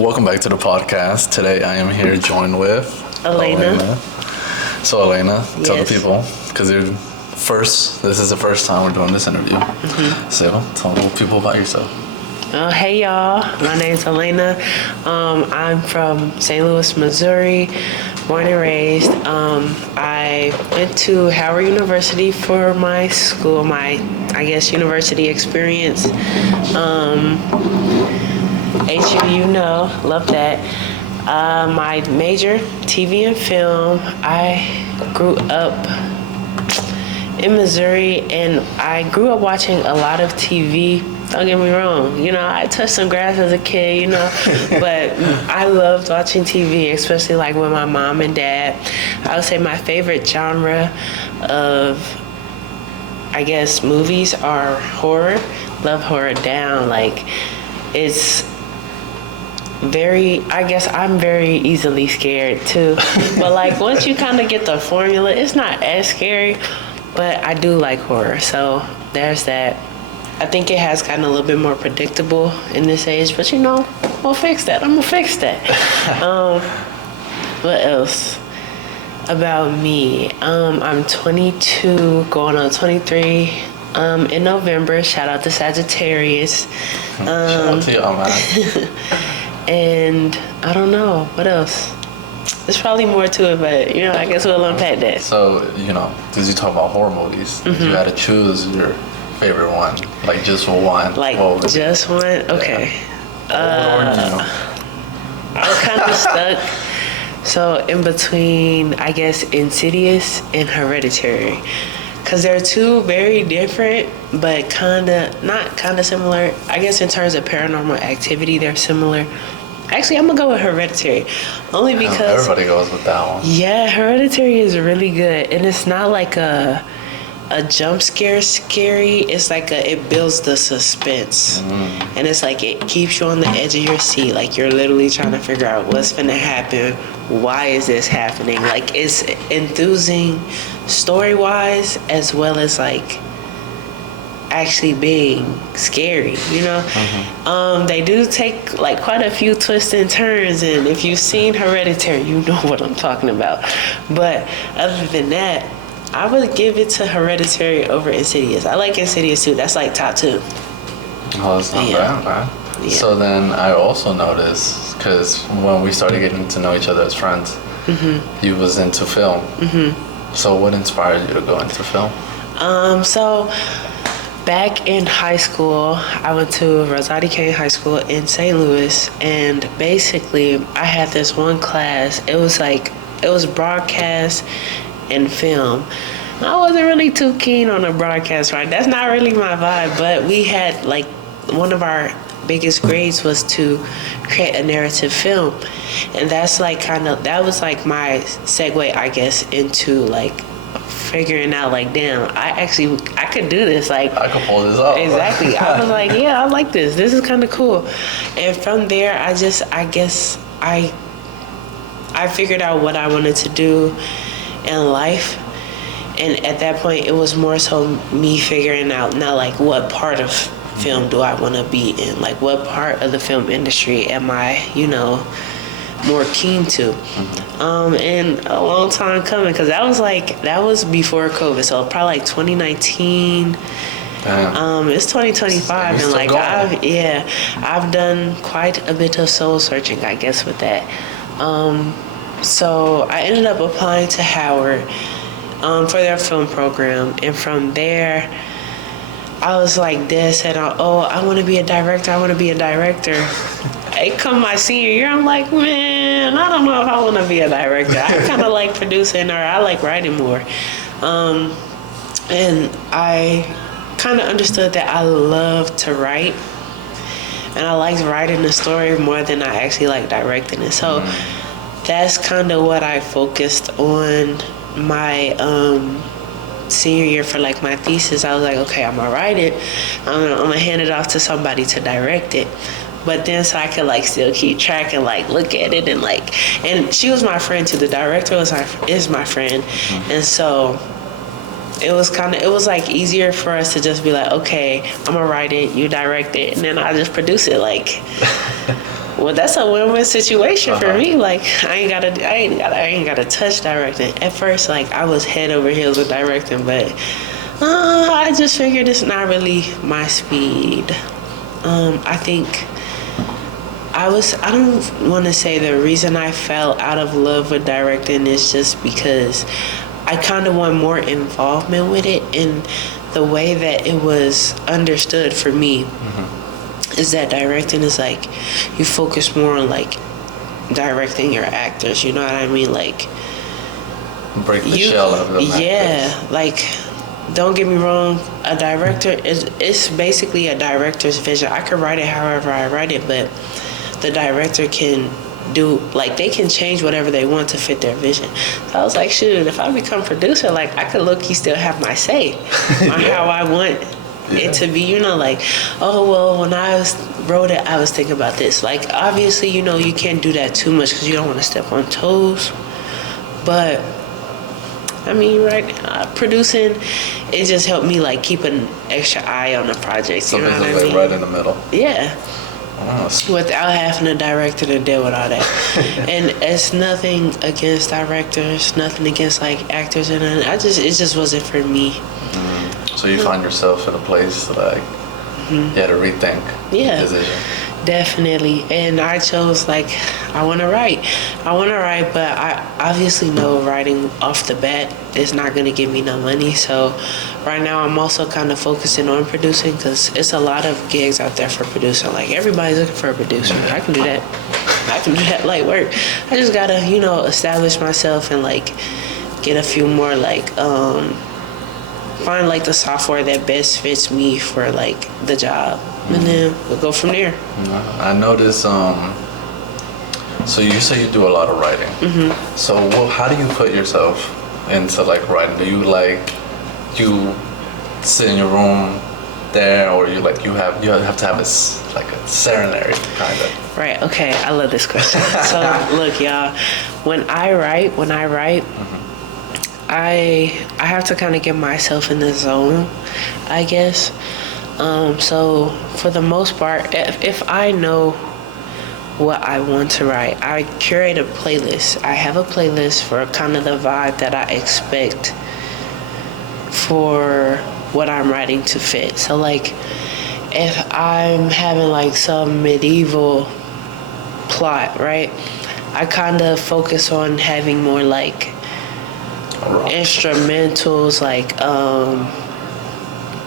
Welcome back to the podcast. Today I am here joined with Alayna. So Alayna, tell the Yes. people, because this is the first time we're doing this interview. So tell the people about yourself. Hey y'all, my name's Alayna. I'm from St. Louis, Missouri, born and raised. I went to Howard University for my school, university experience. HU, love that. My major, TV and film. I grew up in Missouri, and I grew up watching a lot of TV. Don't get me wrong, I touched some grass as a kid, but I loved watching TV, especially like with my mom and dad. I would say my favorite genre of, movies are horror. Love horror down. Like, it's I'm very easily scared too. But like, once you kind of get the formula, it's not as scary, but I do like horror. So there's that. I think it has gotten a little bit more predictable in this age, but we'll fix that. I'm gonna fix that. What else about me? I'm 22, going on 23 in November. Shout out to Sagittarius. Shout out to y'all, man. And I don't know what else. There's probably more to it, but I guess we'll unpack that. So because you talk about horror movies, if you had to choose your favorite one, like just one. Like just one? Okay. I was kind of stuck. So in between, Insidious and Hereditary. Because they're two very different, but not similar. I guess in terms of paranormal activity, they're similar. Actually, I'm going to go with Hereditary. Only because... Everybody goes with that one. Yeah, Hereditary is really good. And it's not like a jump scare scary. It's like it builds the suspense. And it's like it keeps you on the edge of your seat. Like you're literally trying to figure out what's going to happen. Why is this happening? Like it's enthusing story-wise as well as like actually being scary, They do take like quite a few twists and turns, and if you've seen Hereditary, you know what I'm talking about. But other than that, I would give it to Hereditary over Insidious. I like Insidious too. That's like top 2. Oh, that's not bad, man. Yeah. So then I also noticed, because when we started getting to know each other as friends, you was into film. So what inspired you to go into film? So back in high school, I went to Rosati Kane High School in St. Louis, and basically I had this one class. It was broadcast and film. I wasn't really too keen on the broadcast, right? That's not really my vibe, but we had like one of our biggest grades was to create a narrative film, and that's like that was like my segue, I guess, into like figuring out like, damn, I could do this. Like I could pull this off. Exactly. I was like, yeah, I like this. This is kind of cool. And from there, I figured out what I wanted to do in life. And at that point, it was more so me figuring out now, like, what part of film do I want to be in? Like, what part of the film industry am I, more keen to? And a long time coming, because that was before COVID, so probably like 2019. Damn. It's 2025, and like I've done quite a bit of soul searching, I guess, with that. So I ended up applying to Howard for their film program, and from there I was like dead set on, I want to be a director. It come my senior year, I'm like, man, I don't know if I want to be a director. I kind of like producing, or I like writing more. And I kind of understood that I love to write, and I liked writing the story more than I actually like directing it. So that's kind of what I focused on my senior year for like my thesis. I was like, okay, I'm gonna write it. I'm gonna hand it off to somebody to direct it. But then so I could like still keep track and like look at it and she was my friend too. The director is my friend, and so it was like easier for us to just be like, okay, I'm gonna write it, you direct it, and then I just produce it. Like Well, that's a win-win situation for me. Like, I ain't gotta touch directing. At first, like, I was head over heels with directing, but I just figured it's not really my speed. I think I don't want to say the reason I fell out of love with directing is just because I kind of want more involvement with it, and the way that it was understood for me is that directing is like you focus more on like directing your actors, you know what I mean? Like break the shell of them. Yeah, like don't get me wrong, a director it's basically a director's vision. I could write it however I write it, but the director can do, like, they can change whatever they want to fit their vision. So I was like, shoot, if I become producer, like, I could low-key still have my say on how I want it to be, you know, like, oh, well, when I wrote it, I was thinking about this. Like, obviously, you know, you can't do that too much because you don't want to step on toes. But, I mean, right, producing, it just helped me, like, keep an extra eye on the project. So you know what I like mean? right in the middle. Yeah. Oh. Without having a director to deal with all that. And it's nothing against directors, nothing against like actors, and it just wasn't for me. So you find yourself in a place like you had to rethink the decision. Definitely. And I chose, like, I want to write, but I obviously know writing off the bat is not going to give me no money. So right now I'm also kind of focusing on producing because it's a lot of gigs out there for producing. Like, everybody's looking for a producer. I can do that. Light work. I just got to, you know, establish myself and, like, get a few more, like, find, like, the software that best fits me for, like, the job. And then we'll go from there. I noticed, so you say you do a lot of writing. So how do you put yourself into like writing? Do you you sit in your room there, or you have to have like a serenade kind of? Right, okay, I love this question. So look, y'all, when I write, I have to kind of get myself in the zone, I guess. So for the most part, if I know what I want to write, I curate a playlist. I have a playlist for kind of the vibe that I expect for what I'm writing to fit. So like, if I'm having like some medieval plot, right, I kind of focus on having more like instrumentals, like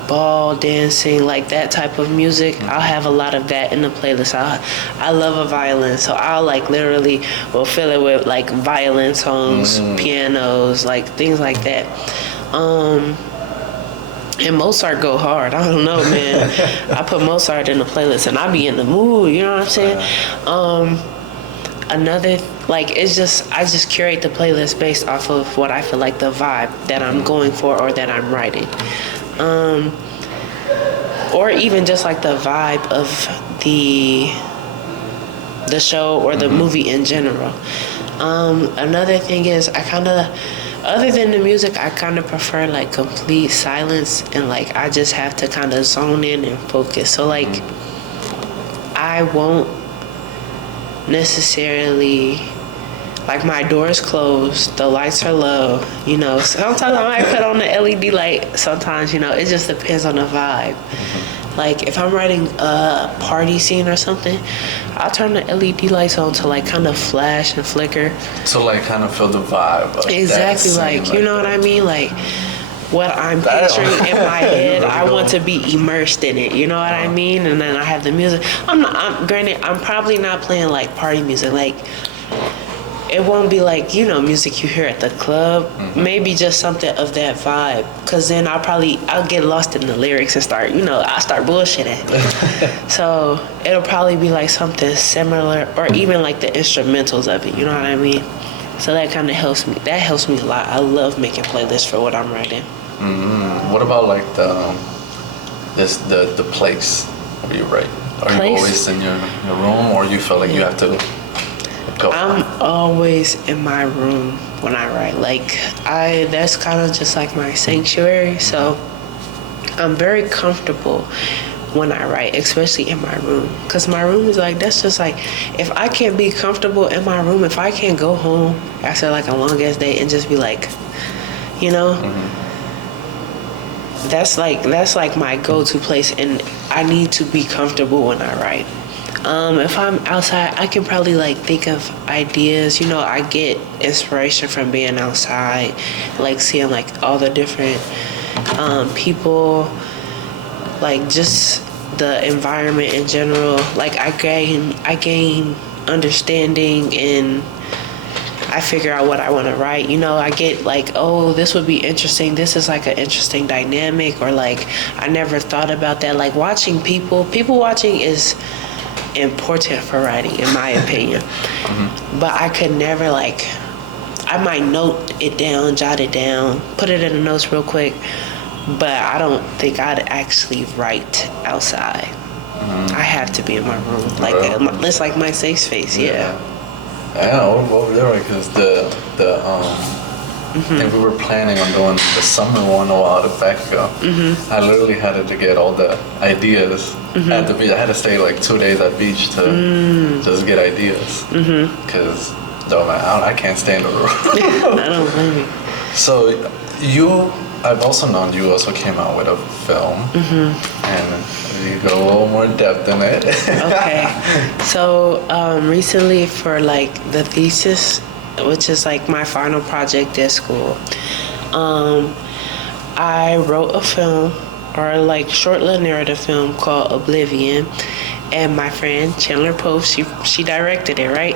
ball dancing, like that type of music. I'll have a lot of that in the playlist. I love a violin, so I'll like literally will fill it with like violin songs, pianos, like things like that. And Mozart go hard. I don't know, man. I put Mozart in the playlist and I be in the mood, you know what I'm saying? Another, like, it's just, I just curate the playlist based off of what I feel like the vibe that I'm going for or that I'm writing. Or even just like the vibe of the show or the movie in general. Another thing is I kind of, other than the music, I kind of prefer like complete silence, and like I just have to kind of zone in and focus. So like I won't necessarily, like, my door's closed, the lights are low, you know. Sometimes I might put on the LED light. Sometimes, you know, it just depends on the vibe. Like, if I'm writing a party scene or something, I'll turn the LED lights on to, like, kind of flash and flicker. So, like, kind of feel the vibe. Like exactly, like, you know what I mean? Like, what I'm picturing in my head, I want to be immersed in it, you know what I mean? And then I have the music. Granted, I'm probably not playing, like, party music. Like, it won't be like, you know, music you hear at the club. Maybe just something of that vibe. Because then I'll get lost in the lyrics and I'll start bullshitting. So it'll probably be like something similar, or even like the instrumentals of it, you know what I mean? So that kind of helps me. That helps me a lot. I love making playlists for what I'm writing. What about like the place where you write? Are you always in your room, or you feel like you have to go? I'm always in my room when I write. Like, that's kind of just like my sanctuary. So I'm very comfortable when I write, especially in my room. Because my room is like, that's just like, if I can't be comfortable in my room, if I can't go home after like a long ass day and just be like, you know, that's like my go-to place, and I need to be comfortable when I write. If I'm outside, I can probably like think of ideas. You know, I get inspiration from being outside, like seeing like all the different people, like just the environment in general. Like I gain understanding, and I figure out what I want to write. You know, I get like, oh, this would be interesting. This is like an interesting dynamic, or like I never thought about that. Like watching people watching is important for writing, in my opinion. But I could never like, I might note it down, jot it down, put it in the notes real quick, but I don't think I'd actually write outside. I have to be in my room, like it's like my safe space. Yeah, well, you're right, because the I think we were planning on doing the summer one a while back ago. I literally had to get all the ideas at the beach. I had to stay like 2 days at beach to just get ideas. Because, though, man, I can't stay in the room. I don't blame you. So, I've also known you also came out with a film. And you go a little more depth in it. Okay. So, recently for like the thesis, which is like my final project at school, I wrote a film, or like short little narrative film called Oblivion, and my friend Chandler Post, she directed it, right?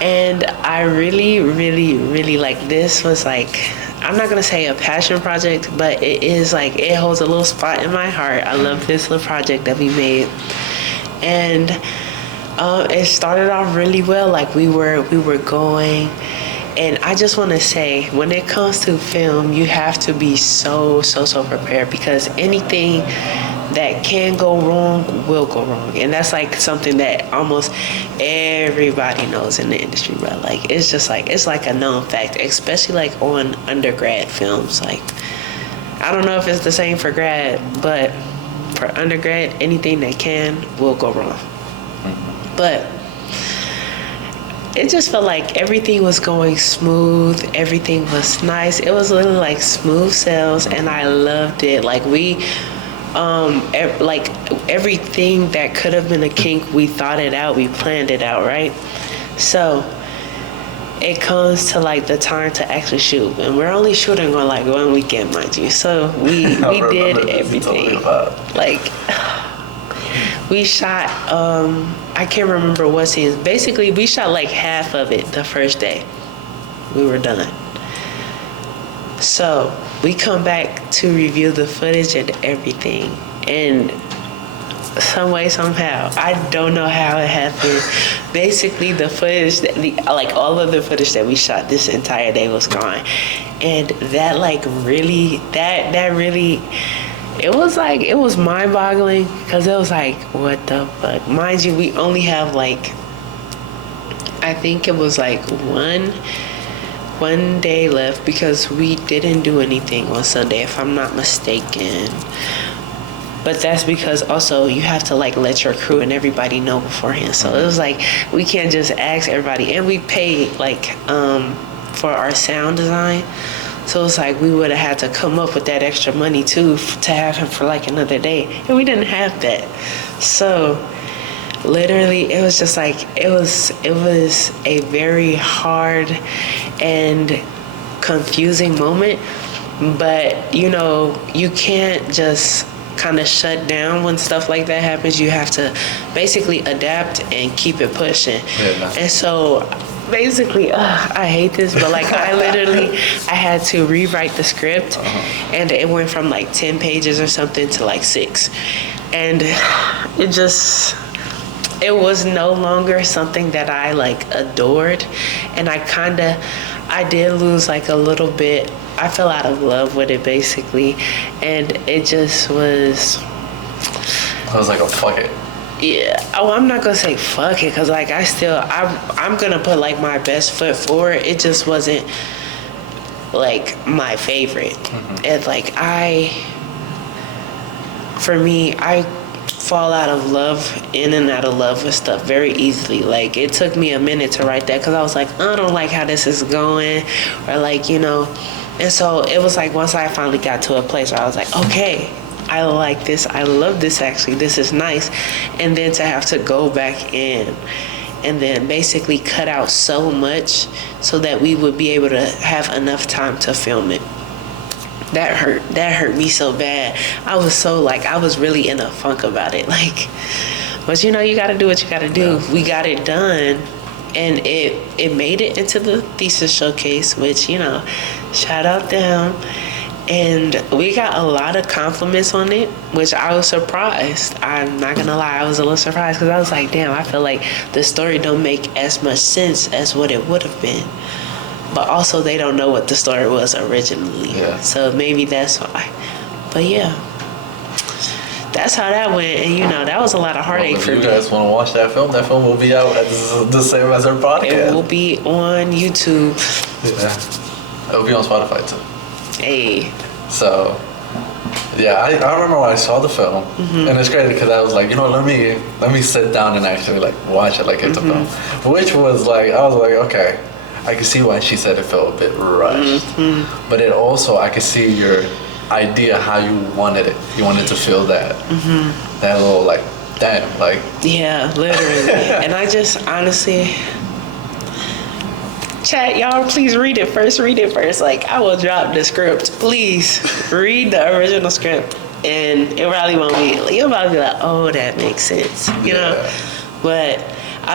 And I really, really, really like, this was like, I'm not gonna say a passion project, but it is like, it holds a little spot in my heart. I love this little project that we made, and it started off really well. Like we were going, and I just want to say, when it comes to film, you have to be so prepared, because anything that can go wrong will go wrong, and that's like something that almost everybody knows in the industry, bro. Like it's just like, it's like a known fact, especially like on undergrad films. Like I don't know if it's the same for grad, but for undergrad, anything that will go wrong. But it just felt like everything was going smooth. Everything was nice. It was literally like smooth sails, and I loved it. Like we, like everything that could have been a kink, we thought it out. We planned it out, right? So it comes to like the time to actually shoot, and we're only shooting on like 1 weekend, mind you. So we did everything. Like we shot, I can't remember what scenes. Basically, we shot like half of it the first day. We were done. So we come back to review the footage and everything. And some way, somehow, I don't know how it happened. Basically, the footage, like all of the footage that we shot this entire day was gone. And that like really, that really, it was mind-boggling, because it was like, what the fuck? Mind you, we only have like, I think it was like one day left, because we didn't do anything on Sunday, if I'm not mistaken. But that's because also you have to like let your crew and everybody know beforehand. So it was like, we can't just ask everybody, and we paid like for our sound design. So it's like we would have had to come up with that extra money too to have him for like another day, and we didn't have that. So literally, it was just like, it was a very hard and confusing moment. But you know, you can't just kind of shut down when stuff like that happens. You have to basically adapt and keep it pushing. And so basically, I hate this, but like I had to rewrite the script, and it went from like 10 pages or something to like 6, and it was no longer something that I like adored, and I did lose like a little bit. I fell out of love with it basically, and it just was. I was like, oh, fuck it. Yeah. Oh, I'm not gonna say fuck it, because like I'm gonna put like my best foot forward. It just wasn't like my favorite. And like for me, fall out of love, in and out of love with stuff very easily. Like, it took me a minute to write that because I was like, I don't like how this is going, or like, you know. And so it was like once I finally got to a place where I was like, okay, I like this, I love this, actually, this is nice. And then to have to go back in and then basically cut out so much so that we would be able to have enough time to film it. That hurt me so bad. I was so like, I was really in a funk about it. Like, but you know, you gotta do what you gotta do. Yeah. We got it done, and it made it into the thesis showcase, which, you know, shout out them. And we got a lot of compliments on it, which I was surprised. I'm not gonna lie, I was a little surprised because I was like, damn, I feel like the story don't make as much sense as what it would have been. But also, they don't know what the story was originally. Yeah. So maybe that's why. But yeah, that's how that went. And you know, that was a lot of heartache for me. If you guys want to watch that film will be out at the same as our podcast. It will be on YouTube. Yeah. It will be on Spotify too. Hey. So, yeah, I remember when I saw the film, and it's great because I was like, you know, let me sit down and actually like watch it like it's a film. Which was like, I was like, okay. I could see why she said it felt a bit rushed. But it also, I could see your idea how you wanted it. You wanted to feel that. That little, like, damn, like. Yeah, literally. And I just, honestly, chat, y'all, please read it first. Like, I will drop the script. Please, read the original script. And it probably won't be, you'll probably be like, oh, that makes sense, you know? But I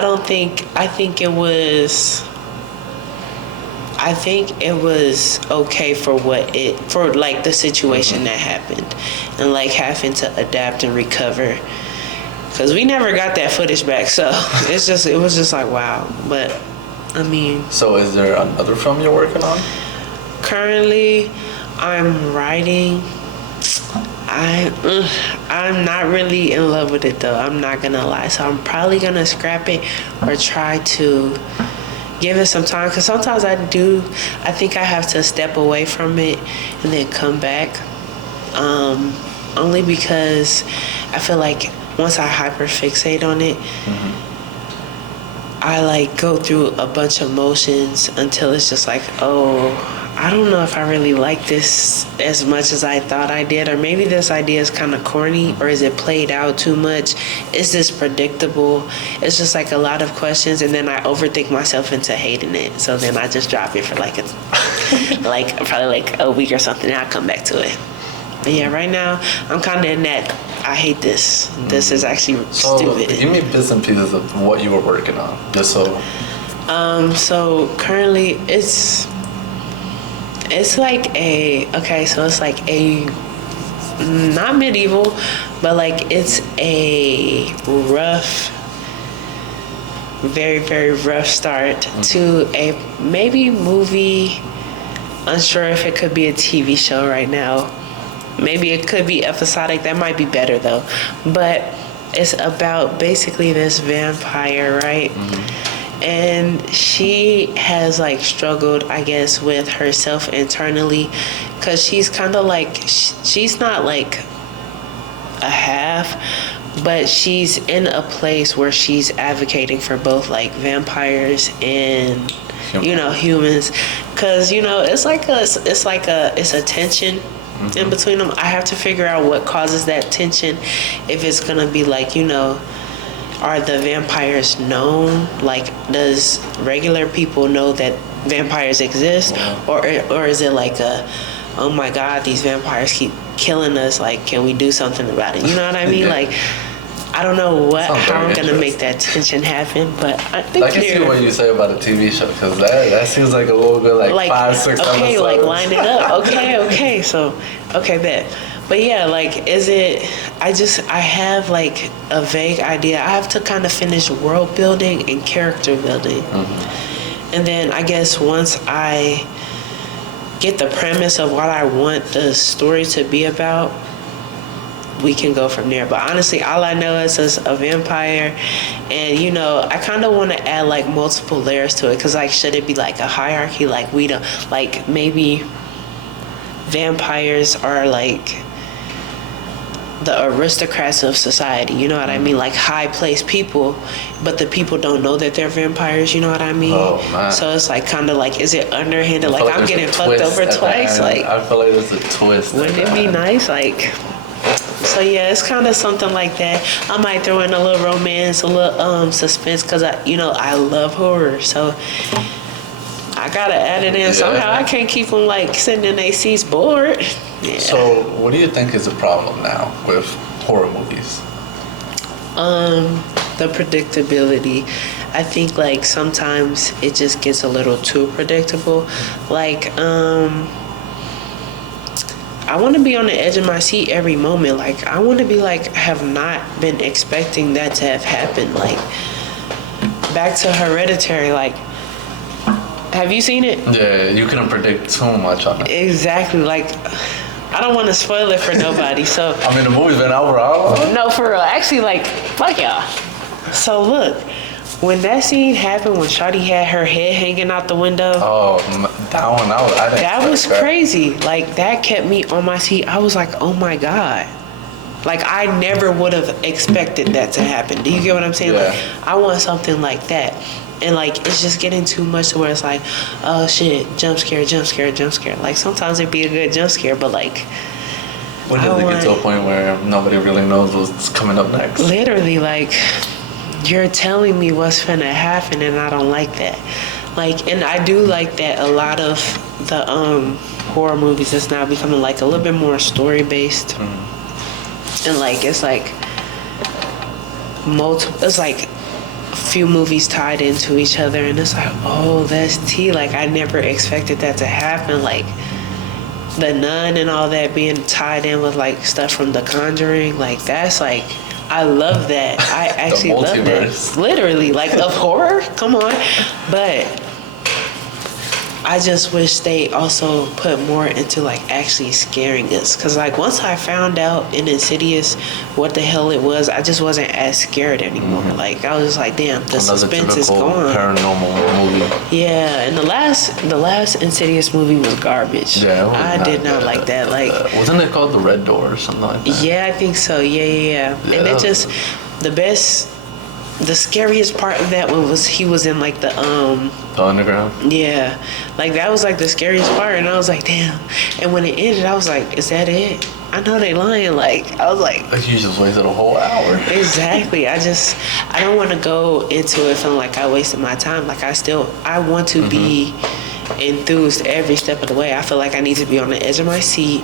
think it was okay for like the situation that happened, and like having to adapt and recover, because we never got that footage back. So it was just like, wow. But I mean, so is there another film you're working on? Currently, I'm writing. I'm not really in love with it though. I'm not gonna lie. So I'm probably gonna scrap it or try to give it some time, because sometimes I think I have to step away from it and then come back, only because I feel like once I hyperfixate on it, I like go through a bunch of motions until it's just like, oh, I don't know if I really like this as much as I thought I did, or maybe this idea is kind of corny, or is it played out too much? Is this predictable? It's just like a lot of questions, and then I overthink myself into hating it. So then I just drop it for like probably like a week or something, and I'll come back to it. But yeah, right now I'm kind of in that, I hate this. This is actually stupid. Give me bits and pieces of what you were working on, just so. So currently it's like it's like a, not medieval, but like it's a rough, very, very rough start to a maybe movie. Unsure if it could be a TV show right now. Maybe it could be episodic. That might be better though. But it's about basically this vampire, right? And she has like struggled, I guess, with herself internally, because she's kind of like, she's not like a half, but she's in a place where she's advocating for both like vampires and humans, because it's a tension in between them. I have to figure out what causes that tension. If it's gonna be like, are the vampires known? Like, does regular people know that vampires exist? Or is it like oh my God, these vampires keep killing us, like, can we do something about it? You know what I mean? Like, I don't know how I'm gonna make that tension happen, but I think I can see what you say about a TV show, because that seems like a little bit like 5-6 episodes. Okay, like line it up. Okay, so bet. But yeah, like, I have like a vague idea. I have to kind of finish world building and character building. And then I guess once I get the premise of what I want the story to be about, we can go from there. But honestly, all I know is it's a vampire, and I kind of want to add like multiple layers to it, because like, should it be like a hierarchy? Like, we don't, like, maybe vampires are like the aristocrats of society, you know what I mean? Like high placed people, but the people don't know that they're vampires, you know what I mean? Oh man. So it's like kind of like, is it underhanded? Like I'm getting fucked over twice. Like I feel like there's a twist. Wouldn't it be nice? Like, so yeah, it's kind of something like that. I might throw in a little romance, a little suspense, cause I love horror, so I gotta add it in somehow. I can't keep them like sitting in their seats bored. Yeah. So, what do you think is the problem now with horror movies? The predictability. I think like sometimes it just gets a little too predictable. Like, I want to be on the edge of my seat every moment. Like, I want to be like, I have not been expecting that to have happened. Like, back to Hereditary, like, have you seen it? Yeah, you couldn't predict too much on it. Exactly. Like, I don't want to spoil it for nobody, so. I mean, the movie's been out for how long? No, for real. Actually, like, fuck y'all. So, look, when that scene happened, when Shawty had her head hanging out the window. Oh, that one, that was crazy. Like, that kept me on my seat. I was like, oh my God. Like, I never would have expected that to happen. Do you get what I'm saying? Yeah. Like, I want something like that. And, like, it's just getting too much to where it's like, oh, shit, jump scare, jump scare, jump scare. Like, sometimes it'd be a good jump scare, but, like... When does it get to a point where nobody really knows what's coming up next? Literally, like, you're telling me what's finna happen, and I don't like that. Like, and I do like that a lot of the horror movies is now becoming, like, a little bit more story-based. And, like, it's, like, it's, like... few movies tied into each other, and it's like, oh, that's tea. Like, I never expected that to happen. Like, The Nun and all that being tied in with like stuff from The Conjuring, like that's like, I love that. I actually love that. Literally, like, of horror, come on. But I just wish they also put more into like actually scaring us, because like once I found out in Insidious what the hell it was, I just wasn't as scared anymore. Like, I was just like, damn, the suspense is gone. Paranormal movie. Yeah, and the last Insidious movie was garbage. Yeah, I did not like that. Like, wasn't it called The Red Door or something like that? Yeah, I think so. Yeah. And it just, the scariest part of that one was he was in like the underground. Yeah, like that was like the scariest part, and I was like, damn. And when it ended, I was like, is that it? I know they lying. Like, I was like, you just wasted a whole hour. Exactly. I don't want to go into it feeling like I wasted my time. Like, I want to be enthused every step of the way. I feel like I need to be on the edge of my seat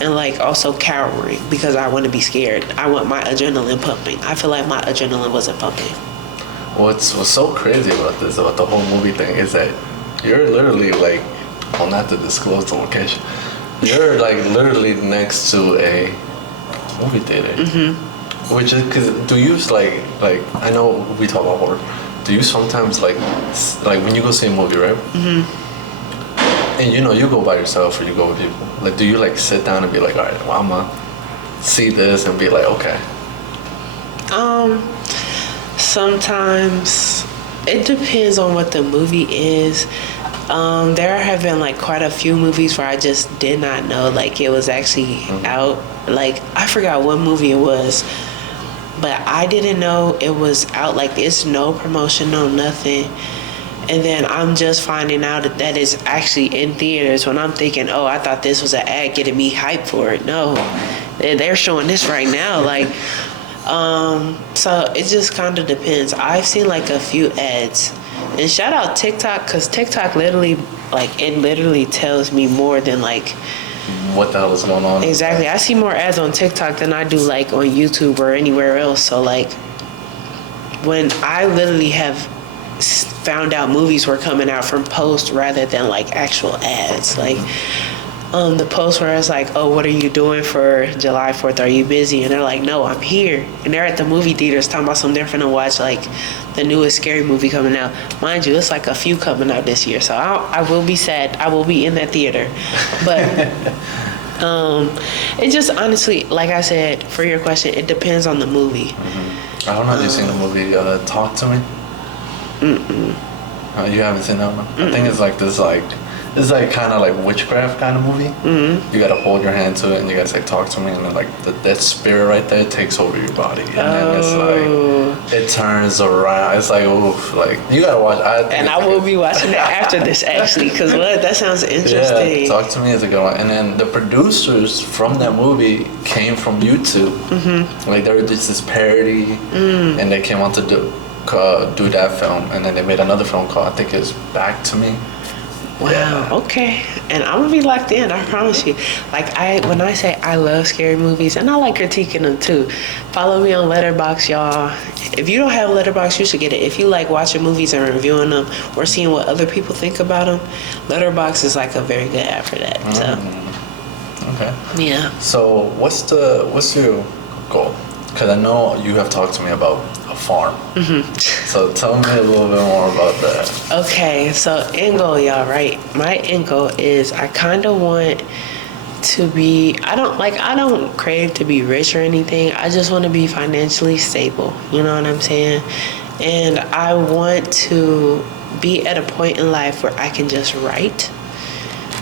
and like also cowering because I want to be scared. I want my adrenaline pumping. I feel like my adrenaline wasn't pumping. What's so crazy about the whole movie thing is that you're literally like, well, not to disclose the location, you're like literally next to a movie theater. Which is, cause do you like I know we talk about horror. Do you sometimes like when you go see a movie, right? And you go by yourself or you go with people. Like, do you like sit down and be like, all right, well, I'm gonna see this and be like, okay. Sometimes it depends on what the movie is. There have been like quite a few movies where I just did not know like it was actually out. Like, I forgot what movie it was, but I didn't know it was out. Like, it's no promotion, no nothing. And then I'm just finding out that it's actually in theaters when I'm thinking, oh, I thought this was an ad getting me hyped for it. No, they're showing this right now. Like, so it just kind of depends. I've seen like a few ads. And shout out TikTok, because TikTok literally tells me more than like what the hell is going on. Exactly. I see more ads on TikTok than I do like on YouTube or anywhere else. So like, when I literally have found out movies were coming out from posts rather than like actual ads, like the post where it's like, oh, what are you doing for July 4th? Are you busy? And they're like, no, I'm here. And they're at the movie theaters talking about something they're finna watch, like the newest scary movie coming out. Mind you, it's like a few coming out this year, so I will be sad. I will be in that theater. But it just honestly, like I said, for your question, it depends on the movie. I don't know if you've seen the movie Talk to Me. You haven't seen that one? I think it's like this, like, It's like kind of like witchcraft kind of movie. Mm-hmm. You gotta hold your hand to it, and you gotta say, "Talk to me," and then like that spirit right there takes over your body, and then it's like it turns around. It's like oof, like you gotta watch. I will be watching that after this actually, because that sounds interesting. Yeah, Talk to Me is a good one. And then the producers from that movie came from YouTube. Mm-hmm. Like they were just this parody, and they came on to do that film, and then they made another film called I think it's Back to Me. Wow. Yeah. Okay. And I'm gonna be locked in. I promise you. Like when I say I love scary movies, and I like critiquing them too. Follow me on Letterboxd, y'all. If you don't have Letterboxd, you should get it. If you like watching movies and reviewing them, or seeing what other people think about them, Letterboxd is like a very good app for that. So. Okay. Yeah. So what's your goal? Because I know you have talked to me about a farm. Mm-hmm. So tell me a little bit more about that. Okay, so end goal, y'all, right? My end goal is I kind of want to be, I don't crave to be rich or anything. I just want to be financially stable. You know what I'm saying? And I want to be at a point in life where I can just write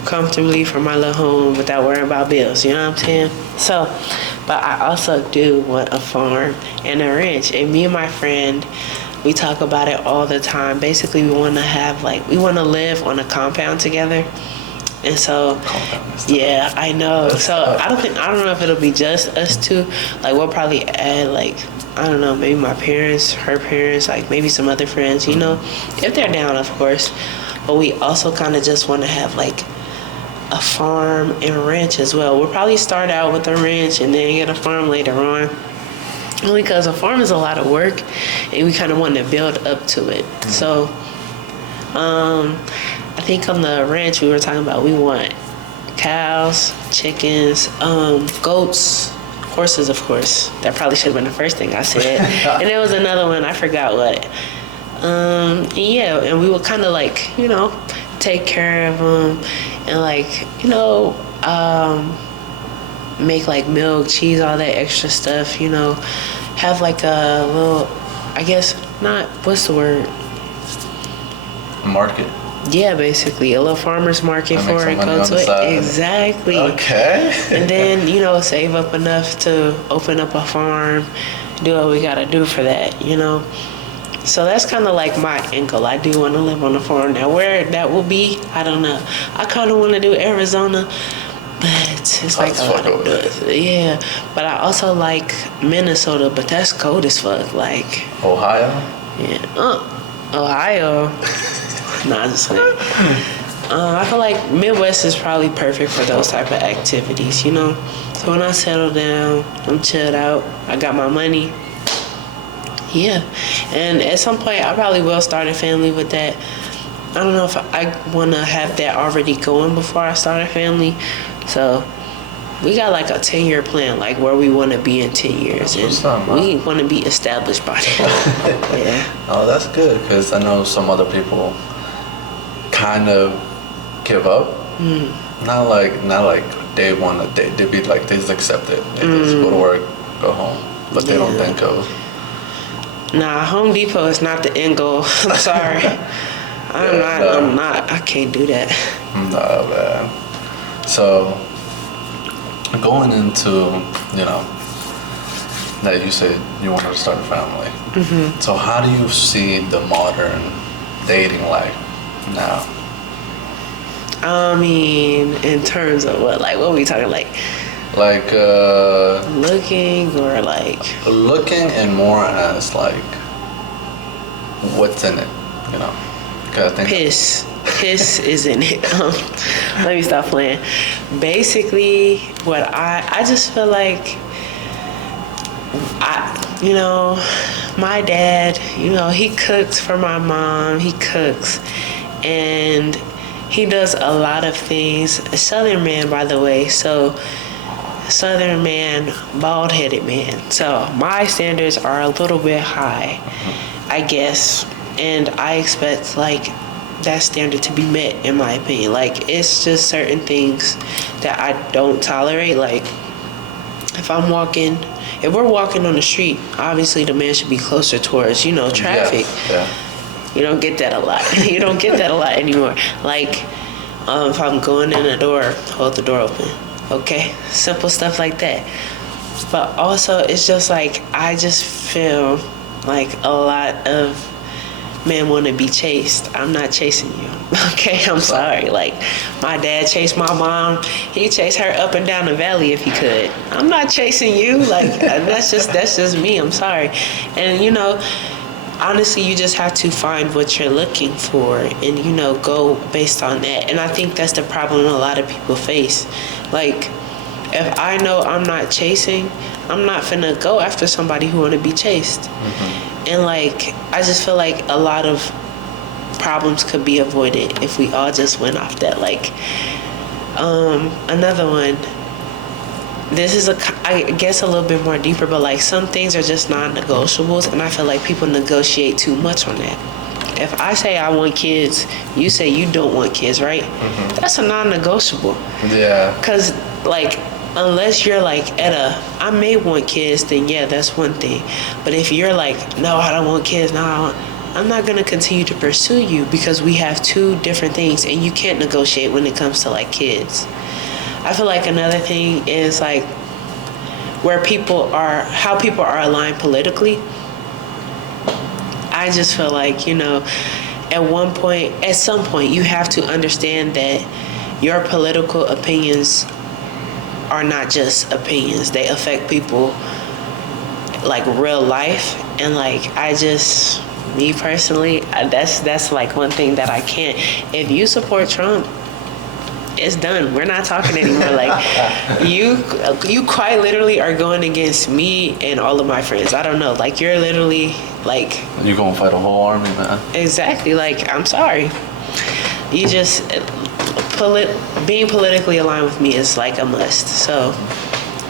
comfortably from my little home without worrying about bills. You know what I'm saying? So, but I also do want a farm and a ranch. And me and my friend, we talk about it all the time. Basically, we want to live on a compound together. And so, yeah, I know. So I don't know if it'll be just us two. Like we'll probably add I don't know, maybe my parents, her parents, like maybe some other friends, you know, if they're down, of course. But we also kind of just want to have a farm and ranch as well. We'll probably start out with a ranch and then get a farm later on. Only because a farm is a lot of work and we kind of want to build up to it. Mm-hmm. So, I think on the ranch we were talking about we want cows, chickens, goats, horses, of course. That probably should have been the first thing I said. And there was another one, I forgot what. Yeah, and we would kind of take care of them and make milk, cheese, all that extra stuff, have a little, I guess, what's the word? Market. Yeah, basically a little farmer's market for it. Go to it. Exactly. Okay. And then, save up enough to open up a farm, do what we gotta do for that, So that's kind of my angle. I do want to live on a farm. Now, where that will be, I don't know. I kind of want to do Arizona, but it's a lot of yeah. But I also like Minnesota, but that's cold as fuck. Ohio? Yeah. Ohio. Nah, I'm just kidding. I feel like Midwest is probably perfect for those type of activities, So when I settle down, I'm chilled out. I got my money. Yeah, and at some point I probably will start a family with that. I don't know if I want to have that already going before I start a family. So we got a 10-year plan, where we want to be in 10 years. And we want to be established by that. Yeah. Oh, that's good, because I know some other people kind of give up. Not like day one, they be they just accept it. They just go to work, go home. But they don't think of... Nah, Home Depot is not the end goal. I'm sorry. I'm not. I can't do that. Nah, man. So, going into, that you said you wanted to start a family. Mm-hmm. So how do you see the modern dating life now? I mean, in terms of what? What are we talking looking or looking and more as what's in it, I think piss is in it. Let me stop playing. Basically, what I just feel my dad, he cooks for my mom. He cooks and he does a lot of things. A Southern man, by the way, so Southern man, bald-headed man. So my standards are a little bit high, I guess, and I expect that standard to be met, in my opinion. It's just certain things that I don't tolerate. If we're walking on the street, obviously the man should be closer towards, traffic. Yeah. You don't get that a lot. You don't get that a lot anymore. If I'm going in the door, hold the door open. Okay? Simple stuff like that. But also, it's just like, I just feel like a lot of men want to be chased. I'm not chasing you. Okay? I'm sorry. Like, my dad chased my mom. He chased her up and down the valley if he could. I'm not chasing you. Like, that's just me. I'm sorry. And, you know, honestly, you just have to find what you're looking for and, you know, go based on that. And I think that's the problem a lot of people face. Like, if I know I'm not chasing, I'm not finna go after somebody who want to be chased. Mm-hmm. And, like, I just feel like a lot of problems could be avoided if we all just went off that. Like, another one, this is I guess a little bit more deeper, but like some things are just non-negotiables, and I feel like people negotiate too much on that. If I say I want kids, you say you don't want kids, right? Mm-hmm. That's a non-negotiable. Yeah. Because, like, unless you're like I may want kids, then yeah, that's one thing. But if you're like, no, I don't want kids, I'm not going to continue to pursue you, because we have two different things, and you can't negotiate when it comes to like kids. I feel like another thing is like how people are aligned politically. I just feel like, you know, at some point, you have to understand that your political opinions are not just opinions. They affect people like real life. And like, me personally, that's like one thing that I can't. If you support Trump, it's done. We're not talking anymore. Like, you quite literally are going against me and all of my friends. I don't know. Like, you're literally like, you're gonna fight a whole army, man. Exactly. Like, I'm sorry. You just being politically aligned with me is like a must. So,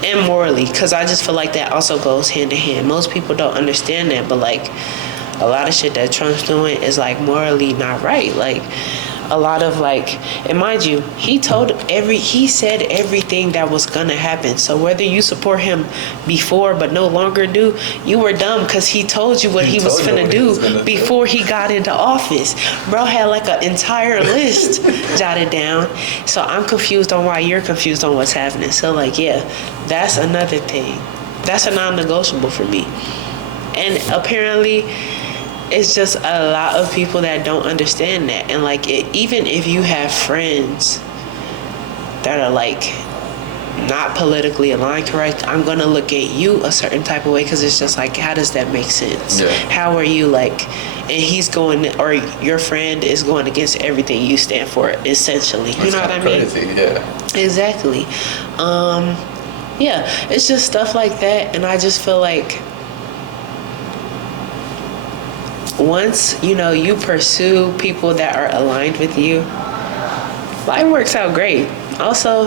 and morally, because I just feel like that also goes hand in hand. Most people don't understand that, but like, a lot of shit that Trump's doing is like morally not right. Like, a lot of like, and mind you, he said everything that was gonna happen. So whether you support him before but no longer do, you were dumb, because he told you what he was finna do before he got into office. Bro had like an entire list jotted down. So I'm confused on why you're confused on what's happening. So like, yeah, that's another thing. That's a non-negotiable for me. And apparently, it's just a lot of people that don't understand that. And like, even if you have friends that are like not politically aligned, correct, I'm gonna look at you a certain type of way, because it's just like, how does that make sense? Yeah. How are you like, and or your friend is going against everything you stand for, essentially. You know what I mean? Crazy, yeah. Exactly. Yeah, it's just stuff like that. And I just feel like, once, you know, you pursue people that are aligned with you, life works out great. Also,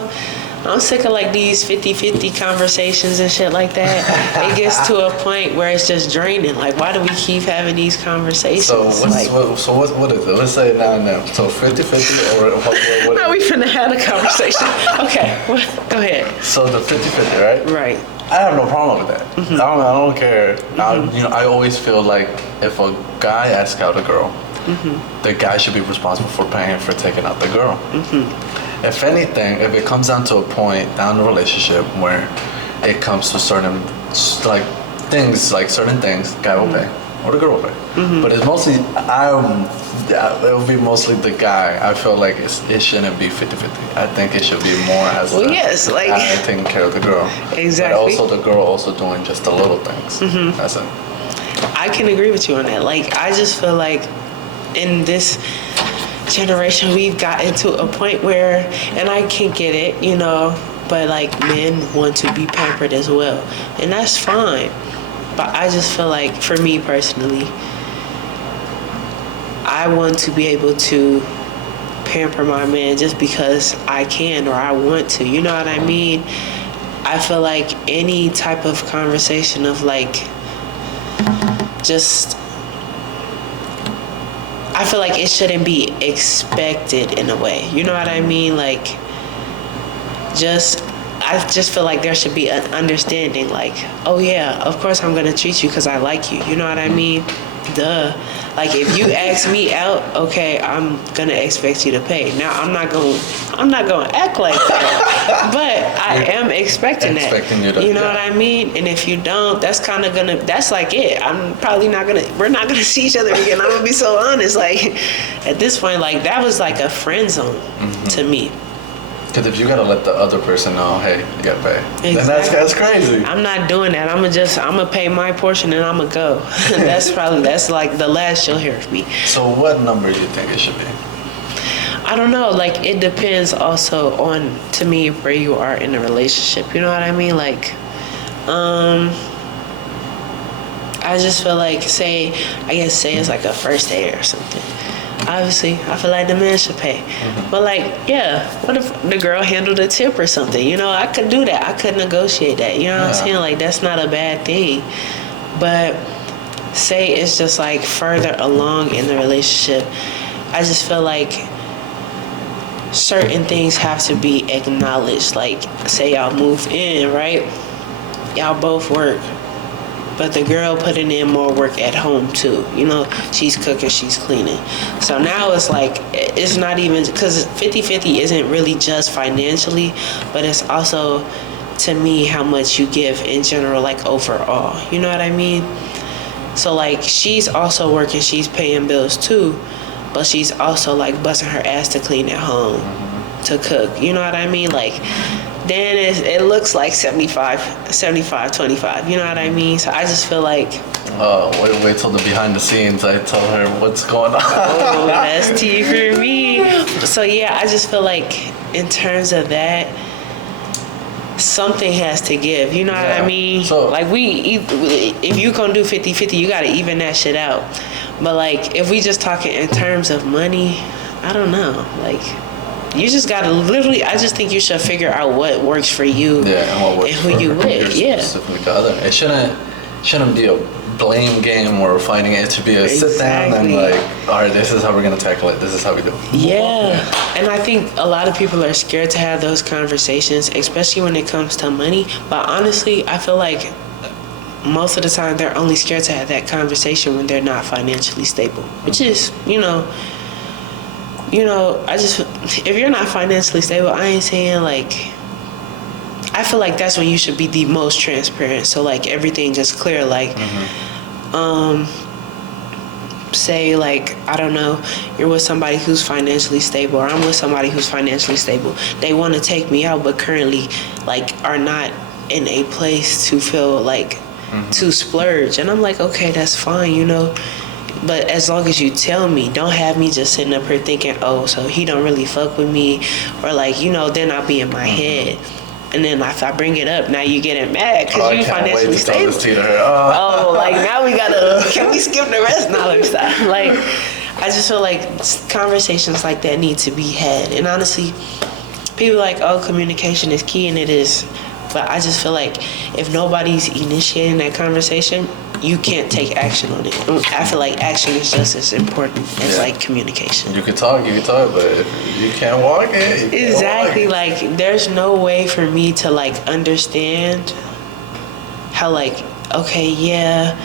I'm sick of like these 50-50 conversations and shit like that. It gets to a point where it's just draining. Like, why do we keep having these conversations? So what is it? Let's say it now and then. So 50-50 or what? No, we finna have a conversation. Okay, go ahead. So the 50-50, right? Right. I have no problem with that. Mm-hmm. I don't care. Mm-hmm. I always feel like if a guy asks out a girl, mm-hmm. the guy should be responsible for paying for taking out the girl. Mm-hmm. If anything, if it comes down to a point down the relationship where it comes to certain certain things, guy will pay or the girl will pay. Mm-hmm. But it's mostly it will be mostly the guy. I feel like it shouldn't be 50-50. I think it should be more as guy taking care of the girl. Exactly. But also the girl also doing just the little things. Mm-hmm. That's it. I can agree with you on that. Like, I just feel like in this generation, we've gotten to a point where, and I can get it, you know, but like, men want to be pampered as well. And that's fine. But I just feel like, for me personally, I want to be able to pamper my man just because I can or I want to. You know what I mean? I feel like any type of conversation of like, I feel like it shouldn't be expected in a way. You know what I mean? Like, I just feel like there should be an understanding. Like, oh yeah, of course I'm gonna treat you because I like you. You know what I mean? Duh. Like if you ask me out, okay, I'm gonna expect you to pay. Now I'm not gonna act like that, but I am expecting that. You to, you know what I mean? And if you don't, that's like it. We're not gonna see each other again. I'm gonna be so honest. Like at this point, like that was like a friend zone to me. Because if you gotta let the other person know, hey, you gotta pay, exactly. Then that's crazy. I'm not doing that. I'm gonna pay my portion and I'm gonna go. that's like the last you'll hear of me. So what number do you think it should be? I don't know. Like it depends also on, to me, where you are in a relationship. You know what I mean? Like, I just feel like say it's like a first date or something. Obviously, I feel like the man should pay. But like, yeah, what if the girl handled a tip or something? You know, I could do that. I could negotiate that. You know what I'm saying? Like, that's not a bad thing. But say it's just like further along in the relationship, I just feel like certain things have to be acknowledged. Like, say y'all move in, right? Y'all both work. But the girl putting in more work at home too. You know, she's cooking, she's cleaning. So now it's like, it's not even, because 50-50 isn't really just financially, but it's also, to me, how much you give in general, like overall. You know what I mean? So like, she's also working, she's paying bills too, but she's also like busting her ass to clean at home, to cook. You know what I mean? Like, then it looks like 75, 25. You know what I mean? So I just feel like... wait till the behind the scenes. I tell her what's going on. Oh, that's tea for me. So yeah, I just feel like in terms of that, something has to give. You know what I mean? So, like if you gonna do 50-50, you gotta even that shit out. But like, if we just talking in terms of money, I don't know. Like... You just gotta literally. I just think you should figure out what works for you, and who you with. Specifically the other. It shouldn't be a blame game or fighting. It should be a sit down and like, all right, this is how we're gonna tackle it. This is how we do it. Yeah, and I think a lot of people are scared to have those conversations, especially when it comes to money. But honestly, I feel like most of the time they're only scared to have that conversation when they're not financially stable, which is, if you're not financially stable, I ain't saying like, I feel like that's when you should be the most transparent. So like everything just clear. Like, say like, I don't know, you're with somebody who's financially stable, or I'm with somebody who's financially stable. They want to take me out, but currently like are not in a place to feel like to splurge. And I'm like, okay, that's fine, But as long as you tell me, don't have me just sitting up here thinking, oh, so he don't really fuck with me, or like, then I'll be in my head. And then if I bring it up, now you getting mad because you financially stable. Oh, like now can we skip the rest? No, let me stop. Like, I just feel like conversations like that need to be had. And honestly, people are like, oh, communication is key, and it is. But I just feel like if nobody's initiating that conversation, you can't take action on it. I feel like action is just as important as like communication. You can talk, but if you can't walk it. Exactly. Like, there's no way for me to like understand how like, okay, yeah,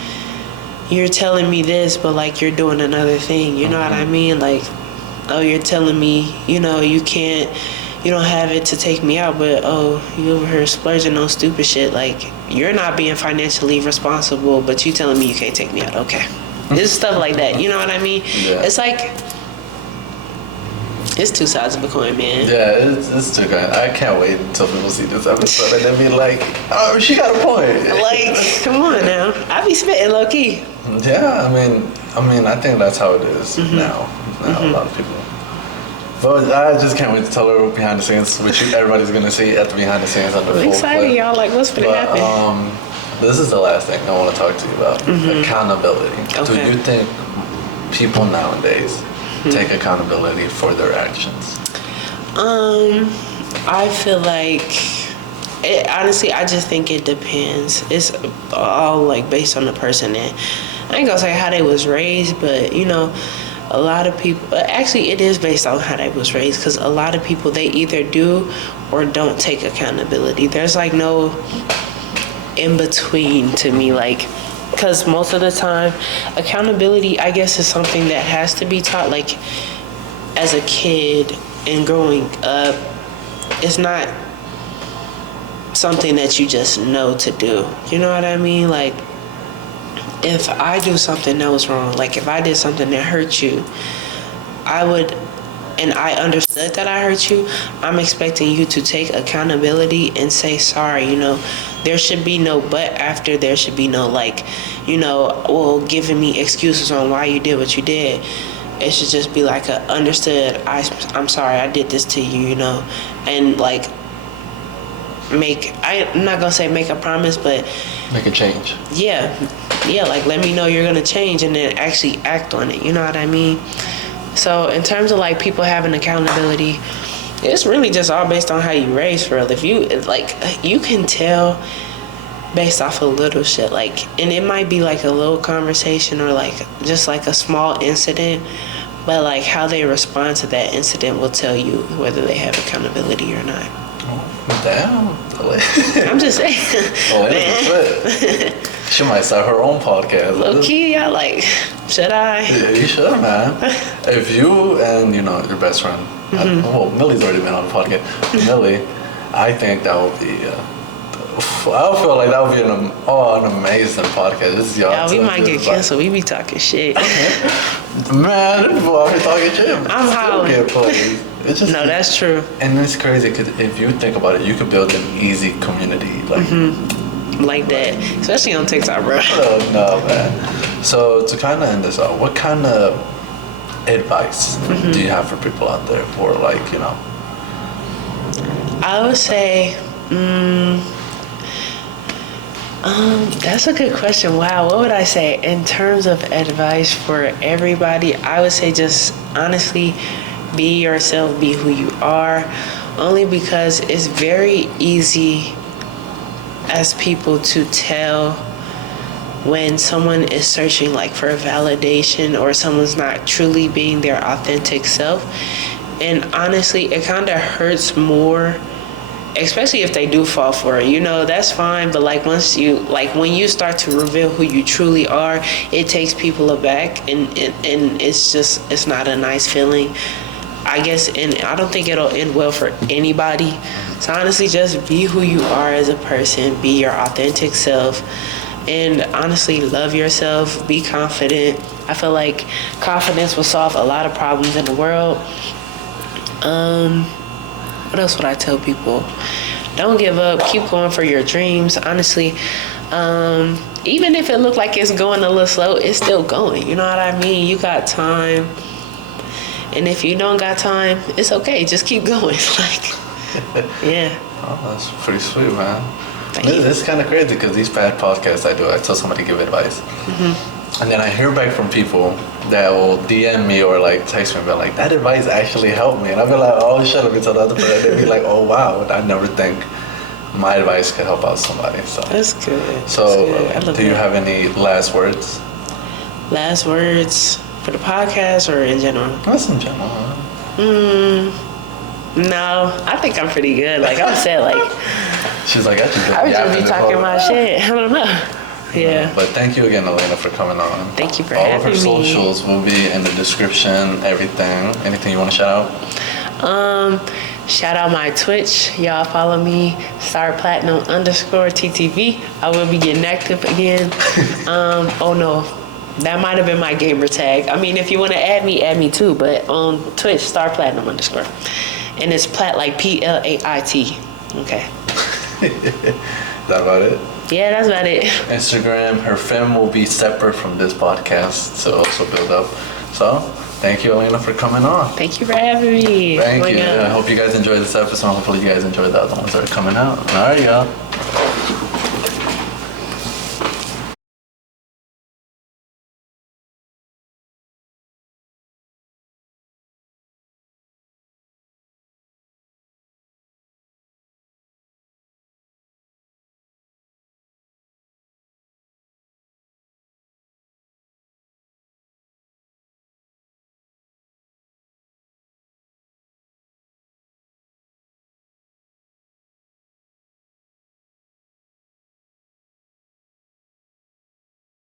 you're telling me this, but like you're doing another thing. You know what I mean? Like, oh, you're telling me, you don't have it to take me out, but oh, you over here splurging on stupid shit. Like, you're not being financially responsible, but you telling me you can't take me out. Okay. It's stuff like that. You know what I mean? Yeah. It's like, it's two sides of a coin, man. Yeah, it's two coins. I can't wait until people see this episode and then be like, oh, she got a point. Like, come on now. I be spitting low key. Yeah, I mean, I think that's how it is now. A lot of people. But I just can't wait to tell her behind the scenes, which everybody's gonna see at the behind the scenes on the full excited, clip. y'all. Like, what's gonna happen? This is the last thing I want to talk to you about. Accountability. Okay. Do you think people nowadays take accountability for their actions? I feel like honestly, I just think it depends. It's all like based on the person, and I ain't gonna say how they was raised, but a lot of people, actually it is based on how they was raised, because a lot of people, they either do or don't take accountability. There's like no in between to me. Like, because most of the time, accountability, I guess, is something that has to be taught. Like, as a kid and growing up, it's not something that you just know to do. You know what I mean? Like, if I do something that was wrong, like if I did something that hurt you, and I understood that I hurt you, I'm expecting you to take accountability and say sorry. You know, there should be no but after. There should be no like, you know, well, giving me excuses on why you did what you did. It should just be like a understood, I'm sorry I did this to you, you know, and like I'm not gonna say make a promise, but make a change. Yeah, like let me know you're gonna change and then actually act on it. You know what I mean? So in terms of like people having accountability, it's really just all based on how you raise, for real. If you like, you can tell based off of little shit, like, and it might be like a little conversation or like just like a small incident, but like how they respond to that incident will tell you whether they have accountability or not. Oh, damn. I'm just saying. Man. She might start her own podcast. Low key, y'all like, should I? Yeah, you should, man. If you and, you know, your best friend, well, Millie's already been on the podcast. Millie, I think that would be, I feel like that would be an amazing podcast. This is y'all. Yeah, we might get canceled. We be talking shit. Man, people out here talking shit. I'm hollering. It's just, no, that's true. And it's crazy because if you think about it, you could build an easy community. Like that, especially on TikTok, bro. Oh, no, man. So to kind of end this out, what kind of advice do you have for people out there for, like, you know? I would say, that's a good question. Wow, what would I say in terms of advice for everybody? I would say just honestly, be yourself, be who you are. Only because it's very easy as people to tell when someone is searching like for validation or someone's not truly being their authentic self. And honestly, it kind of hurts more, especially if they do fall for it. You know, that's fine, but like once you, like when you start to reveal who you truly are, it takes people aback, and it's not a nice feeling, I guess, and I don't think it'll end well for anybody. So honestly, just be who you are as a person, be your authentic self, and honestly, love yourself, be confident. I feel like confidence will solve a lot of problems in the world. What else would I tell people? Don't give up, keep going for your dreams. Honestly, even if it look like it's going a little slow, it's still going. You know what I mean? You got time. And if you don't got time, it's okay. Just keep going. Like, yeah. Oh, that's pretty sweet, man. This is kind of crazy because these bad podcasts I tell somebody to give advice. And then I hear back from people that will DM me or like text me and be like, that advice actually helped me. And I'll be like, oh, shut up, and tell the other person. They'd be like, oh, wow, I never think my advice could help out somebody. So that's good. So that's good. Do you have any last words? Last words for the podcast or in general? That's in general. No, I think I'm pretty good. Like I said, like she's like, I would just be talking my shit. I don't know. Yeah. But thank you again, Alayna, for coming on. Thank you for having me. All of her socials will be in the description, everything. Anything you want to shout out? Shout out my Twitch. Y'all follow me, StarPlatinum_TTV. I will be getting active again. Oh no, that might have been my gamer tag. I mean, if you want to add me too. But on Twitch, StarPlatinum_. And it's Plat like PLAIT. Okay. Is that about it? Yeah, that's about it. Instagram, her film will be separate from this podcast to also build up. So, thank you, Alayna, for coming on. Thank you for having me. Thank you. I hope you guys enjoyed this episode. Hopefully you guys enjoyed the other ones that are coming out. All right, y'all.